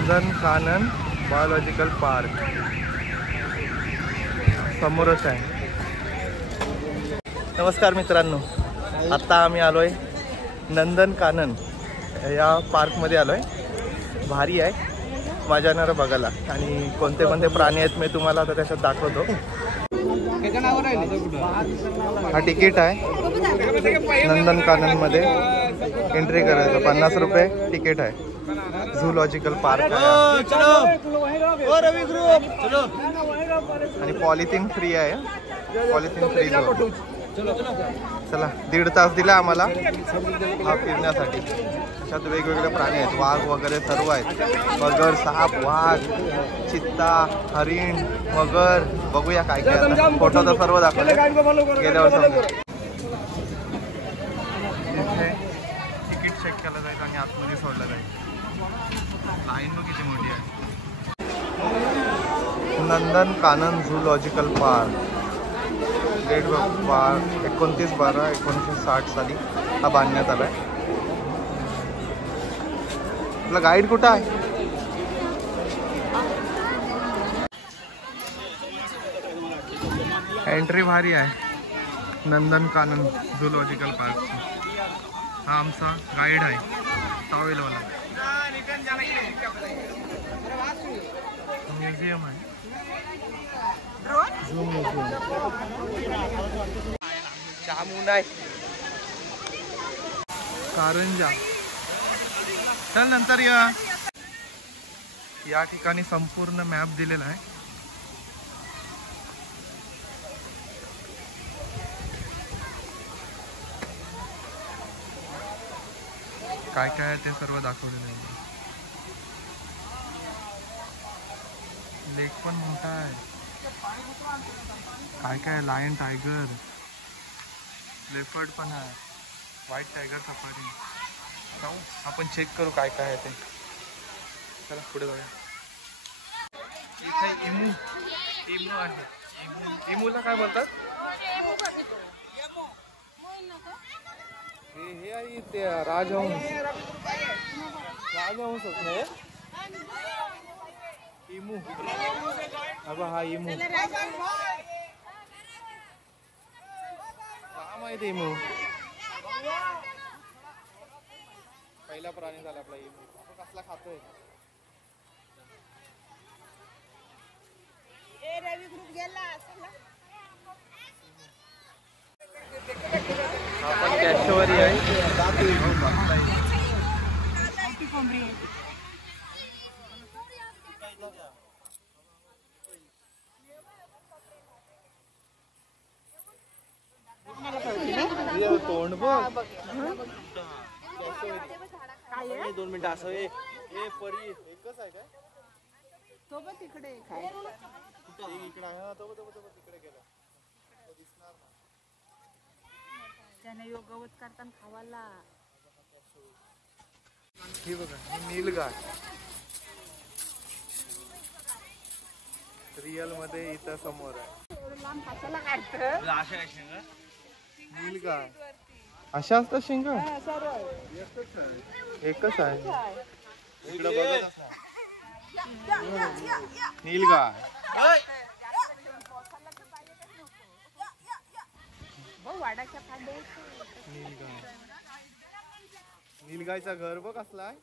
Nandankanan biological park समोरच आहे. नमस्कार मित्रांनो, आता आम्ही आलोय नंदनकानन या पार्कमध्ये आलोय. भारी आहे, मजा येणार बघायला. आणि कोणते कोणते प्राणी आहेत मी तुम्हाला आता त्याच्यात दाखवतो. हा तिकीट आहे नंदनकाननमध्ये एंट्री करायचं. 50 रुपये तिकीट आहे. झूलॉजिकल पार्क आहे आणि पॉलिथिन फ्री आहे. Polythene free zone. चला, 1.5 तास दिला आम्हाला हा फिरण्यासाठी. त्याच्यात वेगवेगळे प्राणी आहेत, वाघ वगैरे सर्व आहेत. मगर, साप, वाघ, चित्ता, हरिण, मगर. बघूया काय काय. फोटो तर सर्व दाखवले गेल्यावर समजा. इथे तिकीट चेक केलं जाईल आणि आतमध्ये सोडलं जाईल. लाईन बघ किती मोठी आहे. नंदनकानन झूलॉजिकल पार्क 29/12/1960 साली हा बांधण्यात आला आहे. आपला गाईड कुठं आहे? एंट्री भारी आहे नंदनकानन झूलॉजिकल पार्कची. हा आमचा गाईड आहे टॉवेलवाला. म्युझियम आहे, झूम म्युझियम. जामुन आहे, कारंजा. चल नंतर या ठिकाणी संपूर्ण मॅप दिलेला आहे. काय काय आहे ते सर्व दाखवलेलं आहे. लेक पण मोठा आहे. काय काय, लायन, टायगर, लेपर्ड पण आहे, व्हाईट टायगर सफारी. जाऊ आपण चेक करू काय काय आहे ते. चला पुढे जाऊया. इथे इमू आहे. इमूला काय बोलतात? हे आहे ते राजहंस. नाही इमू. अबा हा इमू. काय माहिती इमू. पहिला प्राणी झाला आपला इमू. कसला खातोय? आपण कॅशवरी आहे. तोंड बघ. 2 मिनिटं असं. हे परी एकच आहे काय? तो पण तिकडे काय इकडे आहे. तो तिकडे गेला. दिसणार ना त्याने योगवत करताना खावाला. हे बघा, नीलगाय. रिअल मध्ये इथं समोर आहे. नीलगाय अशा असतात शिंग. एकच आहे इकडे बघत असणार. नीलगाय. नीलगायचा घर बघ कसला आहे.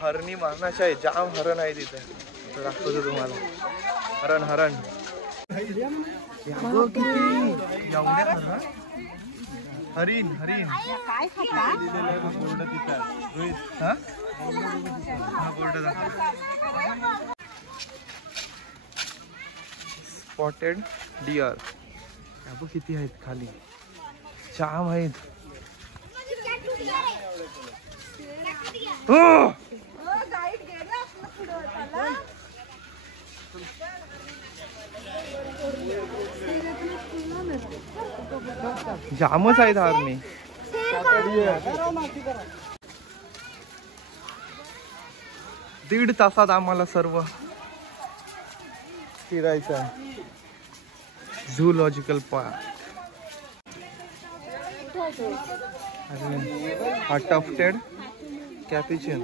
हरणी मारण्याच्या आहे. जाम हरण आहे तिथे. दाखवतो तुम्हाला. हरण हरिण काय बोर्ड तिथे रोहित. हा बोर्ड दाखव. स्पॉटेड डिअर किती आहेत खाली. जाम आहेत. जामच आहेत हरणी. 1.5 तासात आम्हाला सर्व फिरायचं आहे. Zoological park. हा टफ्टेड कॅप्युचिन.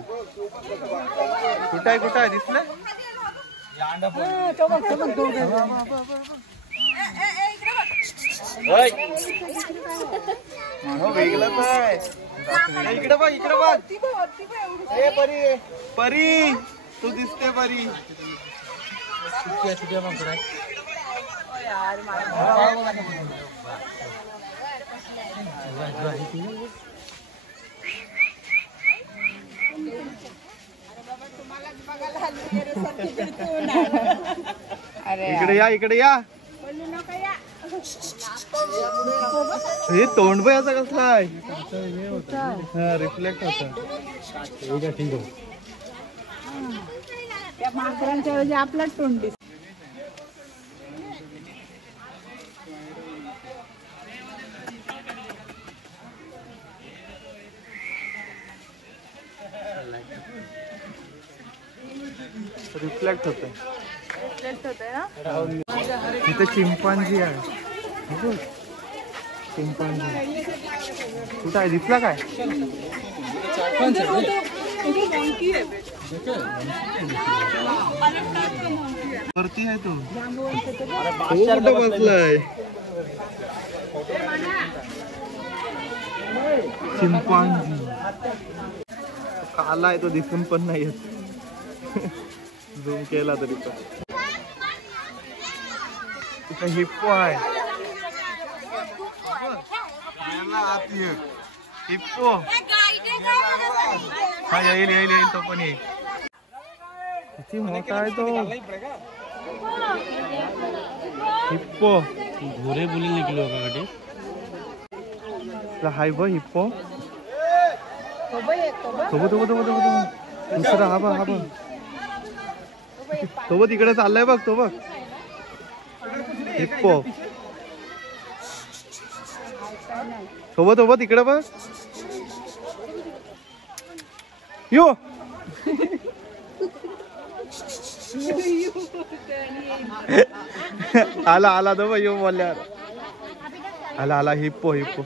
कुठं आहे दिसलं? वेगळंच आहे. इकडे बघ ए परी तू दिसते परी. इकडे या हे तोंड बघ याचा कसला आहे. रिफ्लेक्ट होता. त्या माकडांच्या ऐवजी आपलाच तोंड दिसत. रिफ्लेक्ट होत इथे चिंपांजी आहे. चिंपांजी कुठं आहे दिसला काय? वरती आहे तू कुठं बसलाय? चिंपांजी काला आहे तो दिसून पण नाही येत. झूम केला तरी पण. तिथं हिप्पो आहे. हिप्पो हा येईल तो पण येईल. किती मोठा आहे तो हिप्पो. घोड़े बोले निकलो गाड़ी हाय बघ हिप्पो. दुसरा हा बघ सोबत इकडे चाललाय बघ तो बघ हिप्पो सोबत इकडे बघ. यो आला तो बघ यो बोलल्यावर आला हिप्पो हिप्पो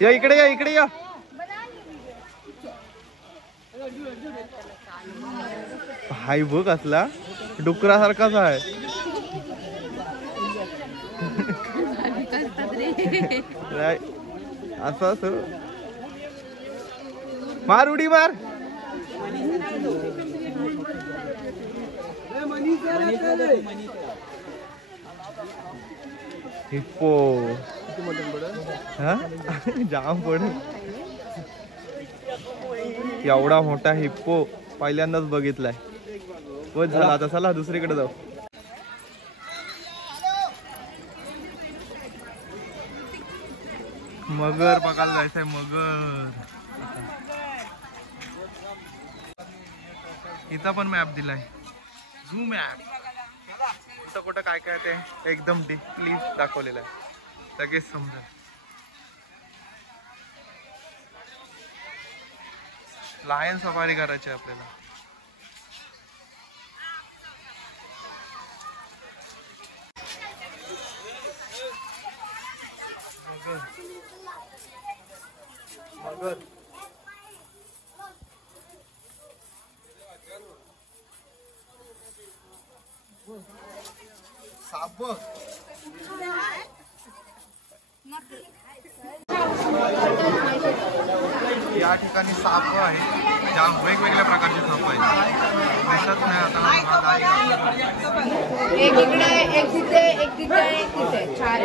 या इकडे या हाय बघ असला डुकरासारखाच आहे. असं मार उडी मार. हिप्पो जाम पड. एवढा मोठा हिप्पो पहिल्यांदाच बघितलाय. बस झाला आता चला दुसरीकडे जाऊ. मगर बघायला जायचंय. मगर इथं पण मॅप दिलाय. झूम मॅप कुठं काय ते एकदम डीपली दाखवलेलं आहे. लगेच समजा. लायन सफारी करायची आपल्याला. मगर साप या ठिकाणी साप आहे. ज्या वेगवेगळ्या प्रकारचे साप आहेत. दिसत नाही आता. एक इकडे एक तिथे एक तिथे एक तिथे चार.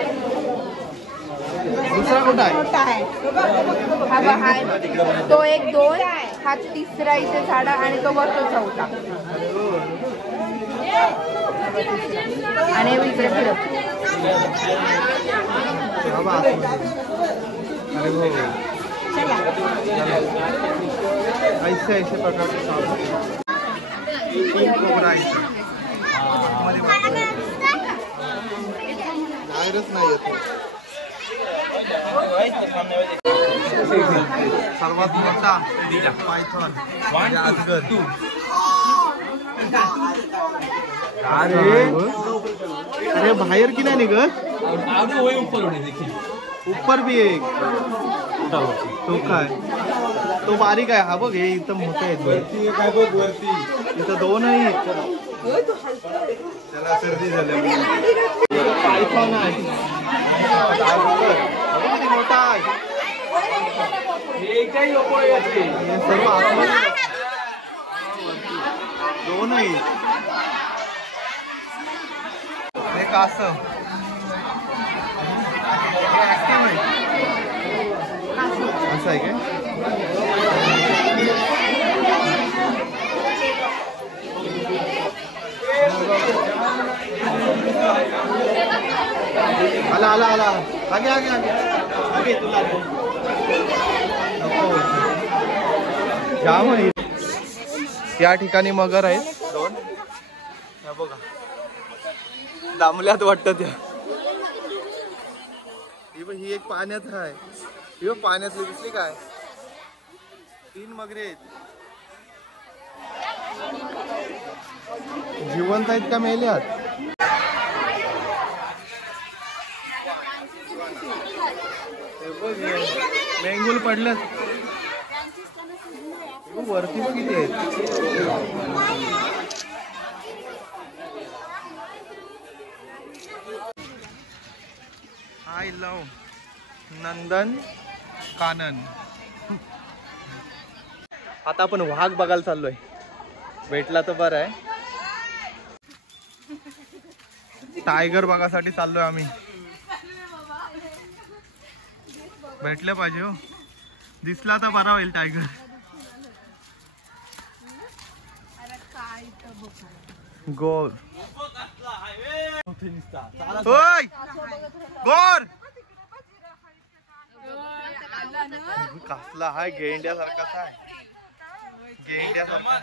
दुसरा कुठं आहे? हा तो एक दोन हा तिसरा इथे झाडा आणि तो वरतो चौथा आणि इकडे फिरव. अरे हो ऐसे प्रकारचे साप. बाहेरच नाही येत. सर्वात मोठा पायथॉन अजगर. अरे बाहेर की नाही निघत. ऊपर भी एक तो काय तो बारीक आहे हा बघ हे इथं मोठे आहेत वरती इथं दोन आहेत त्याला सर्दी झाली पायथॉन आहे किती मोठा आहे सर्व आतमध्ये दोन आहेत हे कास असं आहे काय आला आला आला आगे आगे आगे आगे तुला जाम आहे या ठिकाणी मगर आहेत दोन या बघा दामल्यात वाटतं त्या ही एक पाण्यात आहे ही पाण्यातली दिसली काय 3 मगरे आहेत जिवंत आहेत का मेल्यात मेंगुल पडल्यात वरती बघ किती आहेत आय लव नंदन कानन आता आपण वाघ बघायला चाललोय भेटला तर बरं आहे टायगर बघासाठी चाललोय आम्ही भेटले पाहिजे हो दिसला तर बरा होईल टायगर गोर गोर कसला हाय गेंड्यासारखा आहे गेंड्यासारखा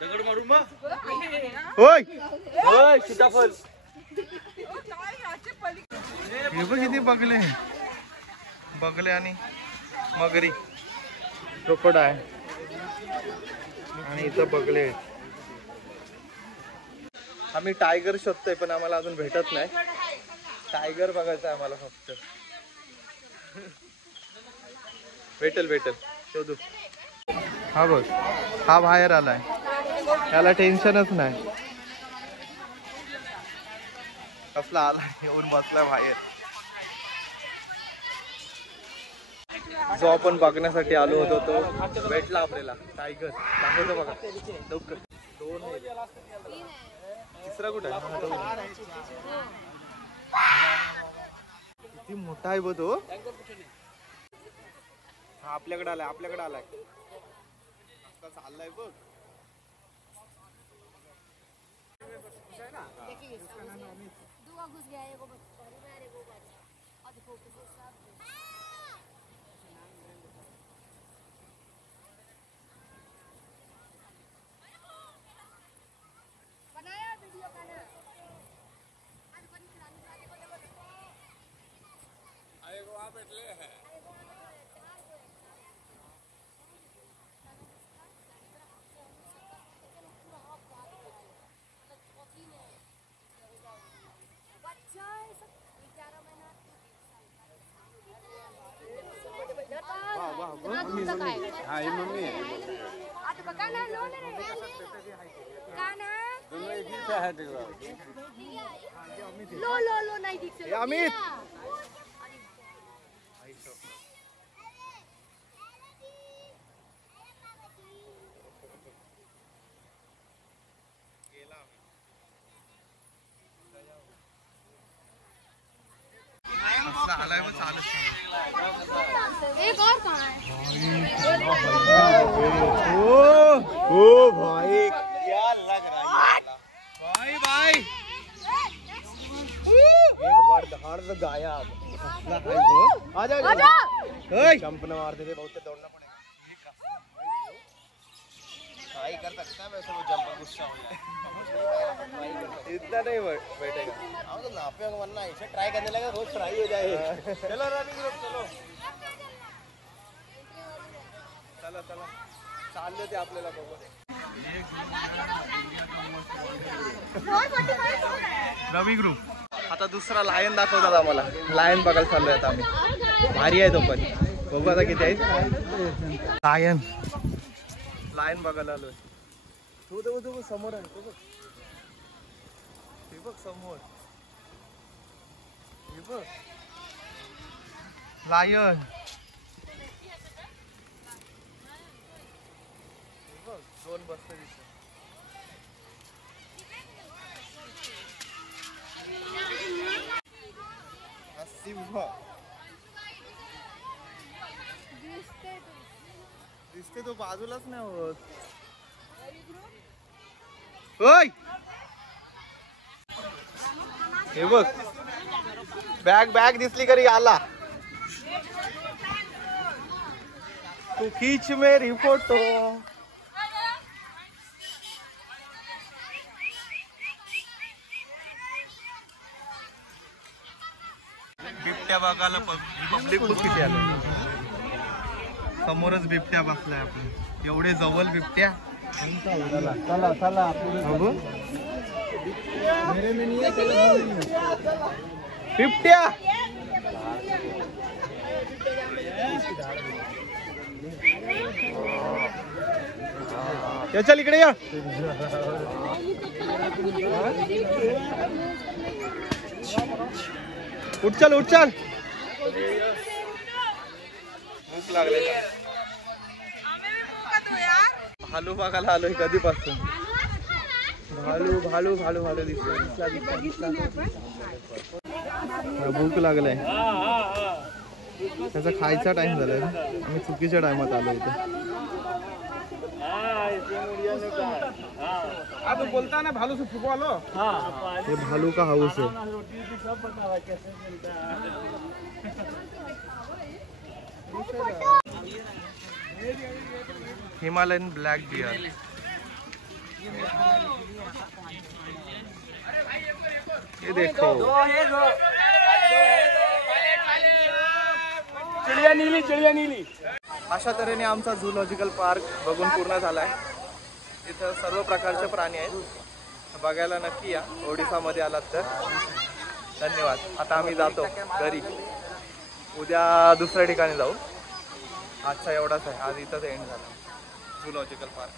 दगड मारू मग होय होय सीताफळ हे बघ किती बघले बघले आणि मगरी रोकडा आहे आणि इथं बघले आम्ही टायगर शोधतोय पण आम्हाला अजून भेटत नाही टायगर बघायचं आहे आम्हाला फक्त भेटेल भेटेल शोधू हा बघ हा बाहेर आलाय याला टेन्शनच नाही कसला आलाय येऊन बसलाय बाहेर जो आपण बघण्यासाठी आलो होतो तो भेटला आपल्याला टायगर दाखवतो बघा लवकर दोन तिसरा कुठे आहे किती मोठा आहे बघ तो हा आपल्याकडे आलाय चाललाय बघ अमित आलाय मग चालत एक और कहाँ है? ओ भाई क्या लग रहा है भाई भाई एक बार दहाड़ से गायब आ जा जंप न मारते थे बहुत दौड़ना पड़ेगा ट्राई कर सकता है वैसे वो जंप गुस्सा हो जाए इतना नहीं बैठेगा हम तो नापे वरना इसे ट्राई करने लगा रोज ट्राई हो जाए चलो रनिंग ग्रुप चलो चला चला चालले ते आपल्याला बघू रवी ग्रुप आता दुसरा लायन दाखवतात आम्हाला. लायन बघायला चाललोय आता आम्ही. भारी आहे तो पण. बघू आता किती आहे. लायन लायन बघायला आलोय. तो समोर आहे. तो बघ. हे बघ समोर. हे बघ लायन. हे बघ दोन बसते दिसत. सिंह दिसते तो बाजूलाच नाही होत. ओय हे बघ बॅग दिसली करी आला. तू खींच मेरी फोटो. बिबट्या बघायला पब्लिक खूप किती आलं. समोरच बिबट्या बसलाय आपण. एवढे जवळ बिबट्या. बिबट्या चल इकडे या. उठ चल. भूक लागले. भालू बघायला आलोय कधीपासून. भालू दिसतोय. भूक लागलाय. त्याचा खायचा टाइम झालाय. आम्ही चुकीच्या टाइमात आलो इथे. बोलता ना भालू से फुकवालो. हे भालू का हाऊस है. Himalayan black bear. ये देखो चिडिया नीली. अशा तऱ्हेने आमचा झूलॉजिकल पार्क बघून पूर्ण झालाय. इथं सर्व प्रकारचे प्राणी आहेत. बघायला नक्की या ओडिसामध्ये आलात तर. धन्यवाद. आता आम्ही जातो घरी. उद्या दुसऱ्या ठिकाणी जाऊ. आजचा एवढाच आहे. आज इथंच एंड झाला झूलॉजिकल पार्क.